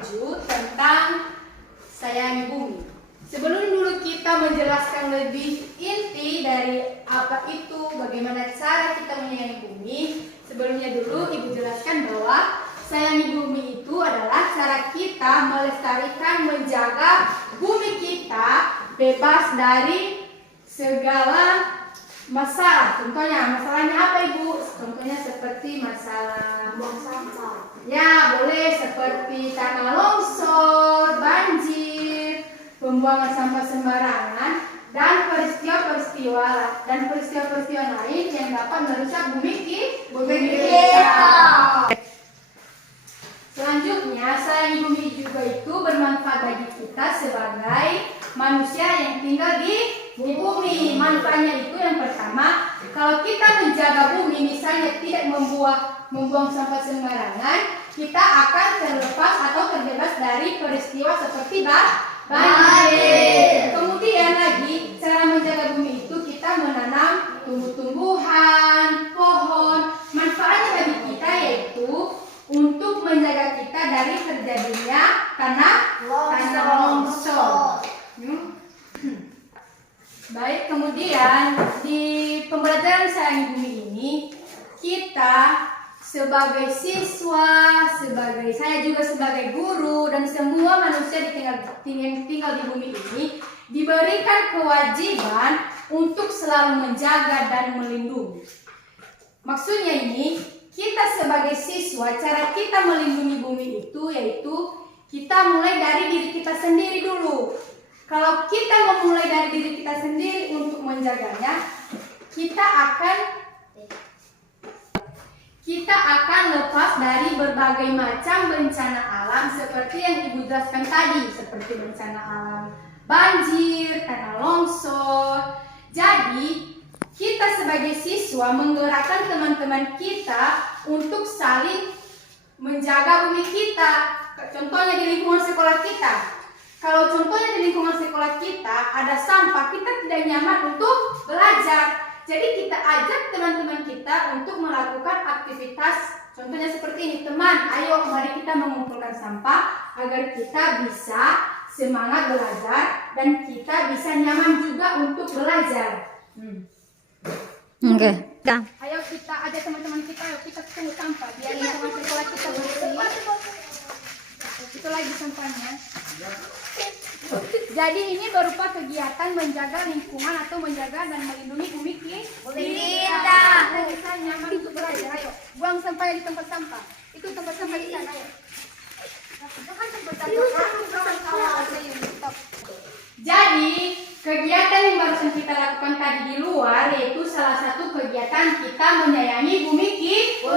27 tentang sayangi bumi. Sebelum dulu kita menjelaskan lebih inti dari apa itu, bagaimana cara kita menyayangi bumi, sebelumnya dulu Ibu jelaskan bahwa sayangi bumi itu adalah cara kita melestarikan, menjaga bumi kita bebas dari segala masalah. Contohnya, masalahnya apa Ibu? Contohnya seperti masalah buang sampah. Ya, boleh seperti tanah longsor, banjir, pembuangan sampah sembarangan, dan peristiwa-peristiwa lain yang dapat merusak bumi kita. Selanjutnya, sayangi bumi juga itu bermanfaat bagi kita sebagai manusia yang tinggal di bumi. Manfaatnya itu yang pertama, kalau kita menjaga bumi, misalnya tidak membuang sampah sembarangan, kita akan terlepas atau terbebas dari peristiwa seperti banjir. Kemudian lagi, cara menjaga bumi itu kita menanam tumbuh-tumbuhan, pohon. Manfaatnya bagi kita yaitu untuk menjaga kita dari terjadinya tanah longsor. Baik, kemudian di pembelajaran sayangi bumi ini kita sebagai siswa, saya juga sebagai guru, dan semua manusia yang tinggal di bumi ini diberikan kewajiban untuk selalu menjaga dan melindungi. Maksudnya ini, kita sebagai siswa, cara kita melindungi bumi itu yaitu kita mulai dari diri kita sendiri dulu. Kalau kita memulai dari diri kita sendiri untuk menjaganya, kita akan lepas dari berbagai macam bencana alam seperti yang Ibu jelaskan tadi, seperti bencana alam banjir, tanah longsor. Jadi, kita sebagai siswa menggerakkan teman-teman kita untuk saling menjaga bumi kita. Contohnya di lingkungan sekolah kita. Kalau contohnya di lingkungan sekolah kita ada sampah, kita tidak nyaman untuk belajar. Jadi kita ajak teman-teman kita untuk melakukan aktivitas, contohnya seperti ini. Teman, ayo mari kita mengumpulkan sampah agar kita bisa semangat belajar dan kita bisa nyaman juga untuk belajar. Oke. Ayo kita ajak teman-teman kita, ayo kita pungut sampah biar lingkungan sekolah kita bersih. Itu lagi sampahnya. Jadi ini berupa kegiatan menjaga lingkungan atau menjaga dan melindungi bumi kita. Kita bisa nyaman untuk belajar. Ayo, buang sampah di tempat sampah. Itu tempat sampah di sana. Ayo. Itu kan tempat sampah. Jadi kegiatan yang barusan kita lakukan tadi di luar yaitu salah satu kegiatan kita menyayangi bumi kita.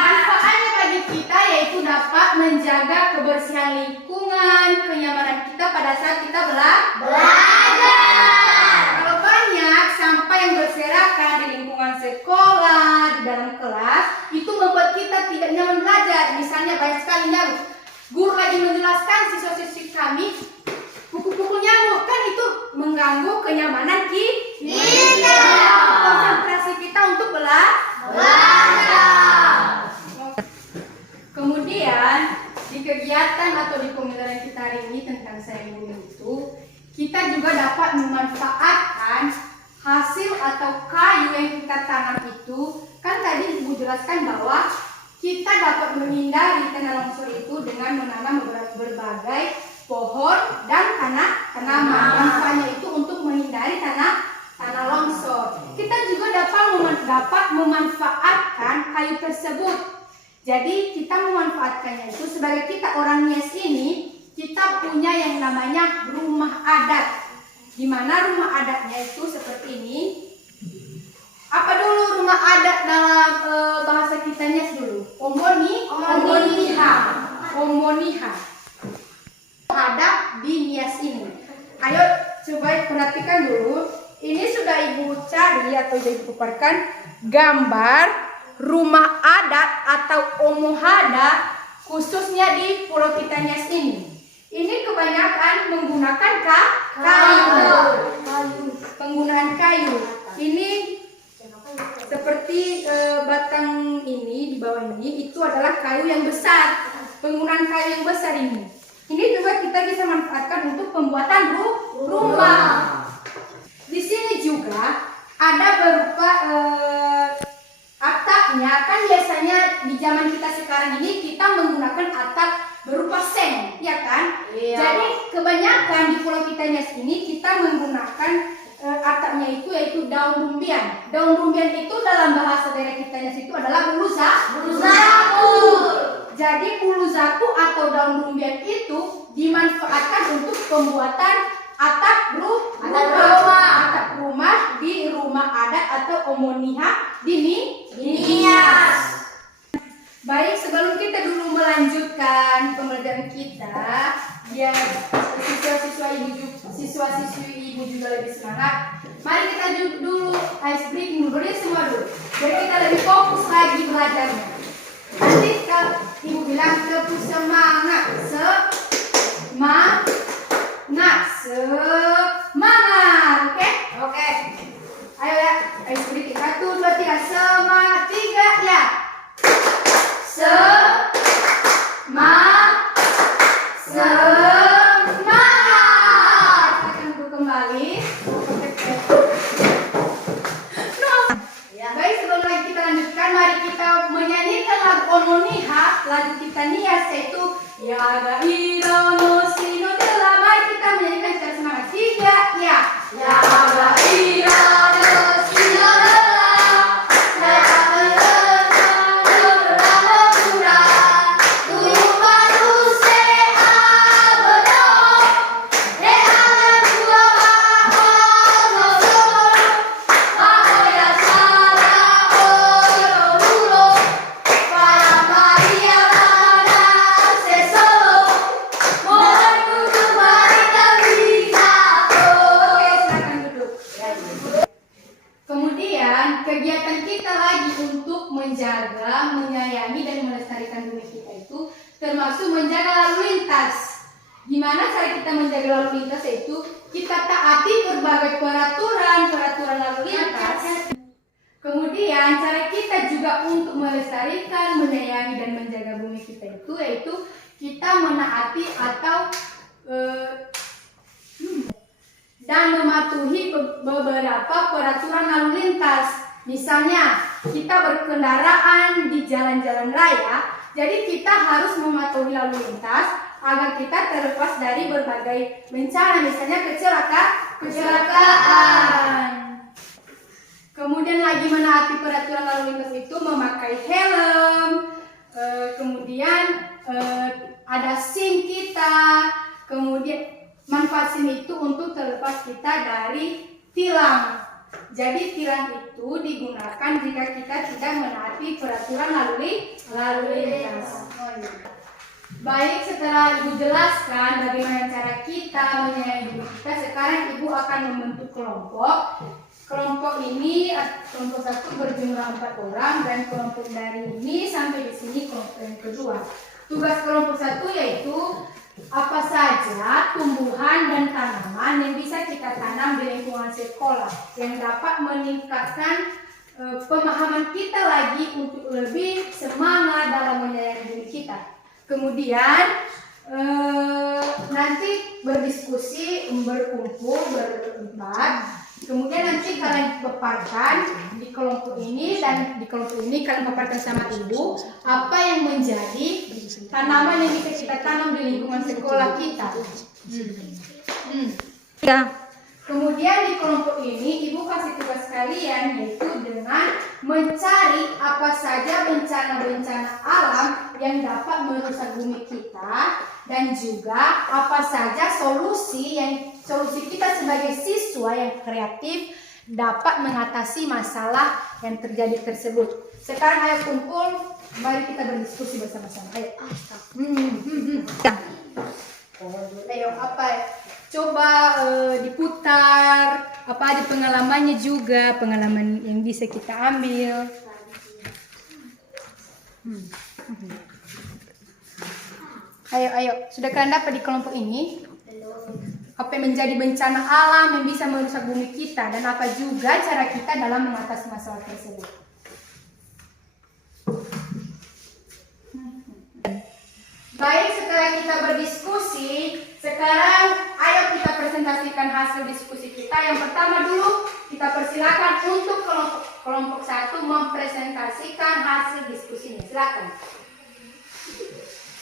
Manfaatnya bagi kita yaitu dapat menjaga kebersihan lingkungan, kenyamanan kita pada saat kita belajar. Kalau banyak sampah yang berserakan di lingkungan sekolah, di dalam kelas, itu membuat kita tidak nyaman belajar. Misalnya banyak sekali nyamuk. Guru lagi menjelaskan, siswa-siswi kami pukul-pukul nyamuk, kan itu mengganggu kenyamanan kita. Konsentrasi kita untuk belajar. Kemudian di kegiatan atau di pembelajaran kita hari ini tentang sayangi bumi itu, kita juga dapat memanfaatkan hasil atau kayu yang kita tanam itu. Kan tadi Ibu jelaskan bahwa kita dapat menghindari tanah longsor itu dengan menanam berbagai pohon dan tanaman. Manfaatnya itu untuk menghindari tanah longsor. Kita juga dapat memanfaatkan kayu tersebut. Jadi kita memanfaatkannya itu sebagai kita orang Nias ini, kita punya yang namanya rumah adat. Di mana rumah adatnya itu seperti ini. Apa dulu rumah adat dalam bahasa kita Nias dulu? Omoniha. Adat di Nias ini. Ayo coba perhatikan dulu. Ini sudah Ibu cari atau Ibu paparkan gambar rumah adat atau omohada khususnya di Pulau kita Nias ini. Ini kebanyakan menggunakan kayu. Penggunaan kayu. Ini seperti batang ini di bawah ini itu adalah kayu yang besar. penggunaan kayu yang besar ini. Ini juga kita bisa manfaatkan untuk pembuatan rumah. Di sini juga ada berupa atapnya. Kan biasanya di zaman kita sekarang ini kita menggunakan atap berupa seng, ya kan? Iya. Jadi kebanyakan di pulau kita ini kita menggunakan atapnya itu yaitu daun rumbian. Daun rumbian itu dalam bahasa daerah kita itu adalah bulu zaku. Jadi bulu zaku atau daun rumbian itu dimanfaatkan untuk pembuatan atap rumah di rumah adat atau omoniha dinias. Baik, sebelum kita dulu melanjutkan pembelajaran kita, biar siswa-siswi ibu juga lebih semangat. Mari kita dulu ice breaking dulu ya semua dulu. Biar kita lebih fokus lagi belajarnya. Nanti kalau ibu bilang terus semangat, semangat, oke? Oke. Ayo ya, ice breaking 1, 2, 3, semangat 3 ya. Semangat. Akan kembali. Baik, sebelum lagi kita lanjutkan, mari kita menyanyikan lagu Omoniha. Lagu kita nias yaitu Yaga Irono Sino Dela. Mari kita menyanyikan secara semangat 3 ya. Yaga Irono Sino Dela. Kemudian kegiatan kita lagi untuk menjaga, menyayangi dan melestarikan bumi kita itu termasuk menjaga lalu lintas. Gimana cara kita menjaga lalu lintas yaitu kita taati berbagai peraturan lalu lintas. Kemudian cara kita juga untuk melestarikan, menyayangi dan menjaga bumi kita itu yaitu kita menaati atau dan mematuhi beberapa peraturan lalu lintas. Misalnya, kita berkendaraan di jalan-jalan raya, jadi kita harus mematuhi lalu lintas agar kita terlepas dari berbagai bencana, misalnya kecelakaan. Kemudian lagi menaati peraturan lalu lintas itu memakai helm, kemudian ada SIM kita, kemudian manfaat SIM itu untuk terlepas kita dari tilang. Jadi tilang itu digunakan jika kita tidak menaati peraturan lalu lintas. Baik, setelah Ibu jelaskan bagaimana cara kita menyayangi diri kita, sekarang Ibu akan membentuk kelompok. Kelompok ini, kelompok 1 berjumlah 4 orang dan kelompok dari ini sampai di sini kelompok yang kedua. Tugas kelompok 1 yaitu apa saja tumbuhan dan tanaman yang bisa kita tanam di lingkungan sekolah yang dapat meningkatkan pemahaman kita lagi untuk lebih semangat dalam menyayangi diri kita. Kemudian nanti berdiskusi, berkumpul, berempat. Kemudian nanti kalian paparkan di kelompok ini dan di kelompok ini kalian paparkan sama ibu apa yang menjadi tanaman yang bisa kita tanam di lingkungan sekolah kita. Ya. Kemudian di kelompok ini ibu kasih tugas kalian yaitu dengan mencari apa saja bencana-bencana alam yang dapat merusak bumi kita dan juga apa saja solusi kita sebagai siswa yang kreatif dapat mengatasi masalah yang terjadi tersebut. Sekarang ayo kumpul, mari kita berdiskusi bersama-sama. Ayo. Ya. Ayo apa? Coba diputar apa aja pengalamannya juga, pengalaman yang bisa kita ambil. Ayo, sudah kalian dapat di kelompok ini? Apa yang menjadi bencana alam yang bisa merusak bumi kita dan apa juga cara kita dalam mengatasi masalah tersebut. Baik, setelah kita berdiskusi, sekarang ayo kita presentasikan hasil diskusi kita. Yang pertama dulu, kita persilakan untuk kelompok 1 mempresentasikan hasil diskusinya. Silakan.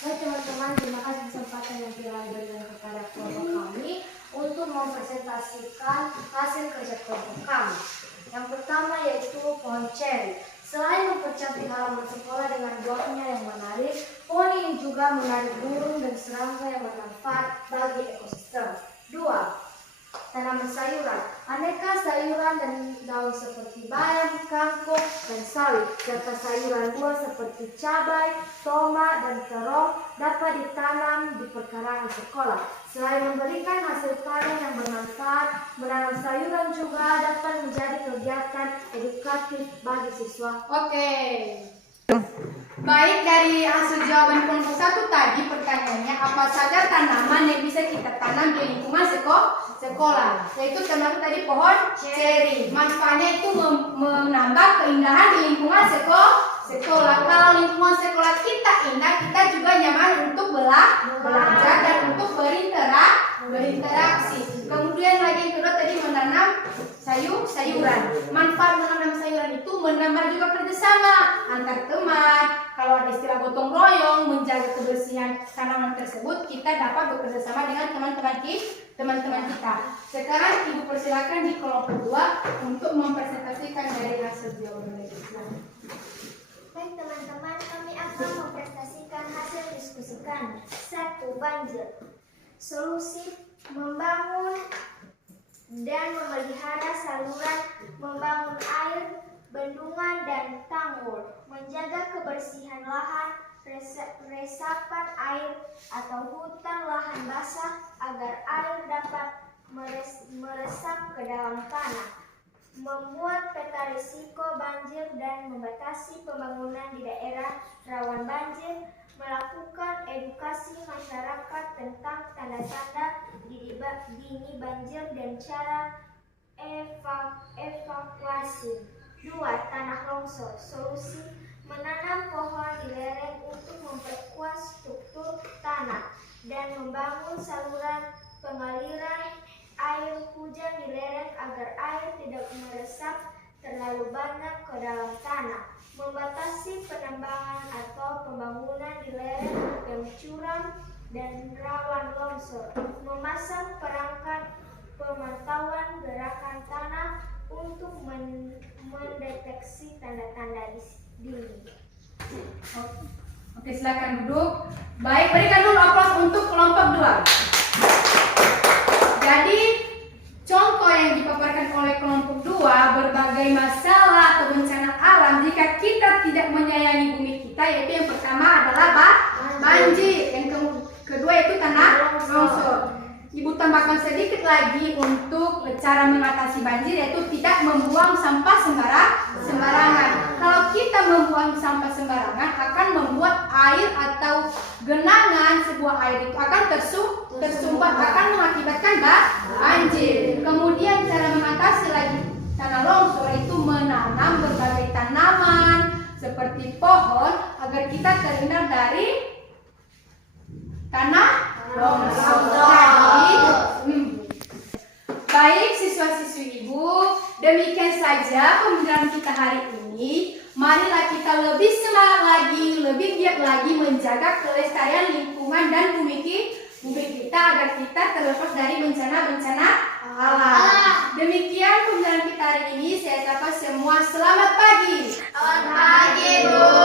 Baik teman-teman, terima kasih kesempatan yang telah diberikan kepada kelompok kami untuk mempresentasikan hasil kerja kelompok kami. Yang pertama yaitu pohon ceri. Selain mempercantik halaman sekolah dengan buahnya yang menarik, pohon ini juga menarik burung dan serangga yang bermanfaat bagi ekosistem. 2. Tanaman sayuran. Aneka sayuran dan daun seperti bayam, kangkung, dan sawi, serta sayuran buah seperti cabai, tomat, dan terong dapat ditanam di perkarangan sekolah. Selain memberikan hasil panen yang bermanfaat, menanam sayuran juga dapat menjadi kegiatan edukatif bagi siswa. Oke. Baik, dari hasil jawaban kelompok 1 tadi pertanyaannya, apa saja tanaman yang bisa kita tanam di lingkungan sekolah? Yaitu termasuk tadi pohon ceri. Manfaatnya itu menambah keindahan di lingkungan sekolah. Kalau lingkungan sekolah kita indah, kita juga nyaman untuk belajar dan untuk berinteraksi. Kemudian lagi yang kedua tadi menanam sayuran. Manfaat menanam sayuran itu menambah juga kerjasama antar teman. Kalau ada istilah gotong royong, menjaga kebersihan tanaman tersebut, kita dapat bekerja sama dengan teman-teman kita. Sekarang Ibu persilakan di kelompok 2 untuk mempresentasikan dari hasil jawaban itu. Baik teman-teman, kami akan mempresentasikan hasil diskusi kami. 1. Banjir. Solusi: membangun dan memelihara saluran, membangun air, bendungan dan tanggul, menjaga kebersihan lahan, resapan air atau hutan lahan basah agar air dapat meresap ke dalam tanah, membuat peta risiko banjir dan membatasi pembangunan di daerah rawan banjir, melakukan edukasi masyarakat tentang tanda-tanda dini banjir dan cara evakuasi. 2. Tanah longsor. Solusi: menanam pohon di lereng untuk memperkuat struktur tanah dan membangun saluran pengaliran air hujan di lereng agar air tidak meresap terlalu banyak ke dalam tanah, membatasi penambangan atau pembangunan di lereng yang curam dan rawan longsor, memasang perangkat pemantauan gerakan tanah untuk mendeteksi tanda-tanda dini. Oke, silakan duduk. Baik, berikan dulu aplaus untuk kelompok 2. Jadi, contoh yang dipaparkan oleh kelompok 2, berbagai masalah atau bencana alam jika kita tidak menyayangi bumi kita, yaitu yang pertama adalah banjir, yang kedua itu tanah longsor. Ibu tambahkan sedikit lagi untuk cara mengatasi banjir, yaitu tidak membuang sampah sembarangan. Kalau kita membuang sampah sembarangan akan membuat air atau genangan sebuah air itu akan tersumpat, akan mengakibatkan banjir. Kemudian cara mengatasi lagi tanah longsor itu menanam berbagai tanaman seperti pohon agar kita terhindar dari tanah longsor. Baik siswa-siswi Ibu, demikian saja pembelajaran kita hari ini. Marilah kita lebih semangat lagi, lebih giat lagi menjaga kelestarian lingkungan dan bumi kita agar kita terlepas dari bencana-bencana alam. Demikian pembelajaran kita hari ini. Saya sapa semua, selamat pagi. Selamat pagi, Bu.